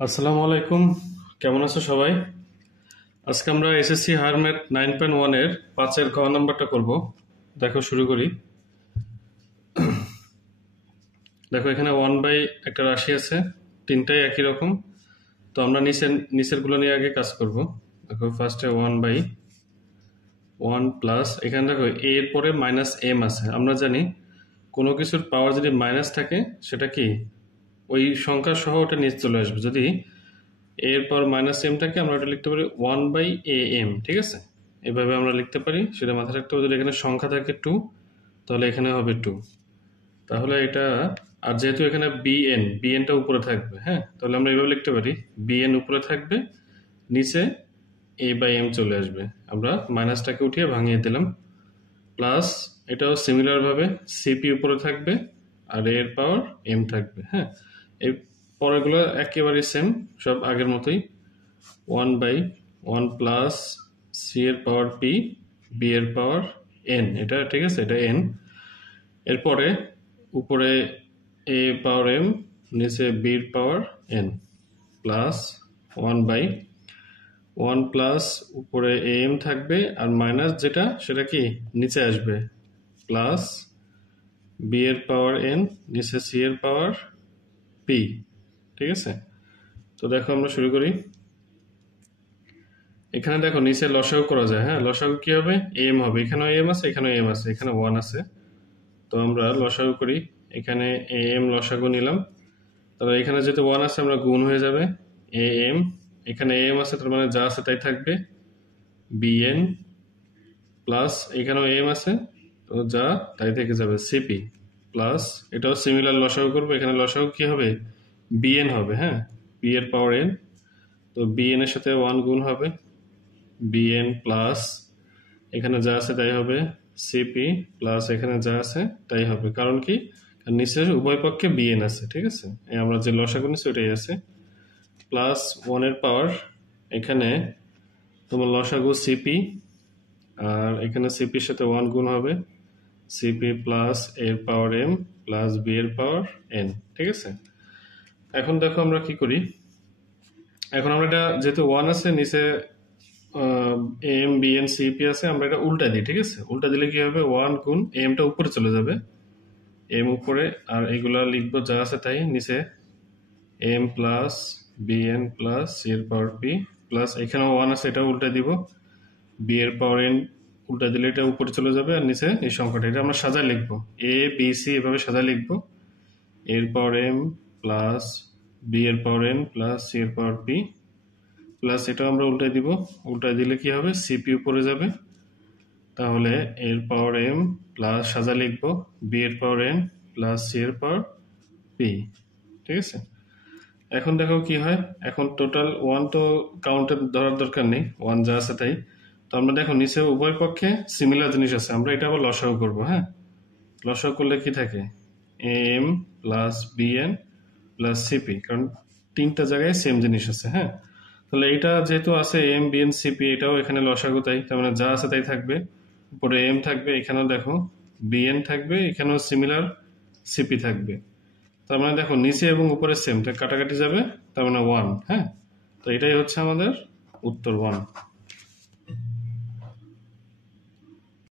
আসসালামু আলাইকুম। কেমন আছো সবাই? আজকে আমরা এসএসসি হায়ার ম্যাথ 9.1 এর 5 এর ঘ নাম্বারটা করব। দেখো শুরু করি। দেখো এখানে 1 বাই একটা রাশি আছে, তিনটাই একই রকম। তো আমরা নিচের গুলো নিয়ে আগে কাজ করব। দেখো ফার্স্টে 1 বাই 1 প্লাস, এখানে দেখো এ এর পরে মাইনাস এম আছে। আমরা জানি কোনো কিছুর পাওয়ার যদি মাইনাস থাকে সেটা কি ওই সংখ্যা সহ ওটা নিচে চলে আসবে। যদি এর পর মাইনাস এমটাকে আমরা ওটা লিখতে পারি 1/am, ঠিক আছে? এভাবে আমরা লিখতে পারি, সেটা মাথায় রাখতে হবে। যদি এখানে সংখ্যা থাকে 2, তাহলে এখানে হবে 2। তাহলে এটা, আর যেহেতু এখানে বিএনটা উপরে থাকবে, হ্যাঁ, তাহলে আমরা এইভাবে লিখতে পারি বিএন উপরে থাকবে, নিচে a/m চলে আসবে। আমরা মাইনাসটাকে উঠিয়ে ভাঙিয়ে দিলাম। প্লাস এটাও সিমিলার ভাবে সিপি উপরে থাকবে আর এর পাওয়ার এম থাকবে, হ্যাঁ। এই পরেরগুলো একেবারে সেম, সব আগের মতোই। 1/1 প্লাস সি এর পাওয়ার পি, বি এর পাওয়ার এন, এটা ঠিক আছে, এটা এন। এরপরে উপরে এ পাওয়ার এম, নিচে বির পাওয়ার এন, প্লাস 1/1 প্লাস উপরে এম থাকবে আর মাইনাস যেটা সেটা কি নিচে আসবে, প্লাস বি এর পাওয়ার এন, নিচে সি এর পাওয়ার পি, ঠিক আছে? তো দেখো আমরা শুরু করি। এখানে দেখো নিচে লসাগু করা যায়, হ্যাঁ। লসাগু কি হবে? এম হবে, এখানেও এম আছে, এখানেও এম আছে, এখানে 1 আছে। তো আমরা লসাগু করি, এখানে এম লসাগু নিলাম। তাহলে এখানে যেহেতু 1 আছে, আমরা গুণ হয়ে যাবে এম, এখানে এম আছে, তার মানে যা আছে তাই থাকবে, বিএন, প্লাস এখানেও এম আছে, তো যা তাই থেকে যাবে সিপি, প্লাস এটাও সিমিলার লসাগু করবো। এখানে লসাগু কি হবে? বিএন হবে, হ্যাঁ, বি এর পাওয়ার এন। তো বিএন এর সাথে 1 গুণ হবে, বিএন প্লাস এখানে যা আছে তাই হবে সিপি, প্লাস এখানে যা আছে তাই হবে। কারণ কি? কারণ নিচের উভয় পক্ষে বিএন আছে, ঠিক আছে? আমরা যে লসাগু নিচ্ছি ওটাই আছে। প্লাস 1 এর পাওয়ার, এখানে তোমার লসাগু সিপি, আর এখানে সিপির সাথে 1 গুণ হবে, সিপি প্লাস এর পাওয়ার এম প্লাস বি এর পাওয়ার এন, ঠিক আছে? এখন দেখো আমরা কি করি। এখন আমরা এটা যেহেতু 1 আছে, নিচে এম বি এন সিপি আছে, আমরা এটা উল্টা দিই, ঠিক আছে? উল্টা দিলে কি হবে? 1 গুণ এমটা উপরে চলে যাবে, এম উপরে, আর এগুলা লিখবো যা আছে তাই নিচে, M plus B N plus C এর পাওয়ার পি, প্লাস এখানেও 1 আছে, এটা উল্টা দিব, বি এর পাওয়ার এন উল্টা দিলে এটা উপরে চলে যাবে, আর নিচে এই সংখ্যাটা, এটা আমরা সাজায় লিখবো, এ বি সি এভাবে সাজায় লিখবো। এর পাওয়ার এম প্লাস বি এর পাওয়ার এন প্লাস সি এর পাওয়ার পি, প্লাস এটা আমরা উল্টাই দিব, উল্টাই দিলে কি হবে? সিপি উপরে যাবে, তাহলে এর পাওয়ার এম প্লাস সাজা লিখবো বি এর পাওয়ার এন প্লাস সি এর পাওয়ার পি, ঠিক আছে? এখন দেখো কি হয়। এখন টোটাল 1 তো কাউন্টে ধরার দরকার নেই, 1 যা আছে তাই। তো আমরা দেখো নিচে উভয় পক্ষে সিমিলার জিনিস আছে, আমরা এটা আবার লসাগু করবো, হ্যাঁ। লসাগু করলে কি থাকে? M plus B N plus C P, কারণ তিনটা জায়গায় সেম জিনিস আছে, হ্যাঁ। তাহলে এটা যেহেতু আছে এম বিএন সিপি, এটাও এখানে লসাগু, তাই তার মানে যা আছে তাই থাকবে। উপরে এম থাকবে, এখানেও দেখো বিএন থাকবে, এখানেও সিমিলার সিপি থাকবে। তার মানে দেখো নিচে এবং উপরে সেম, তাই কাটাকাটি যাবে, তার মানে 1, হ্যাঁ। তো এটাই হচ্ছে আমাদের উত্তর 1।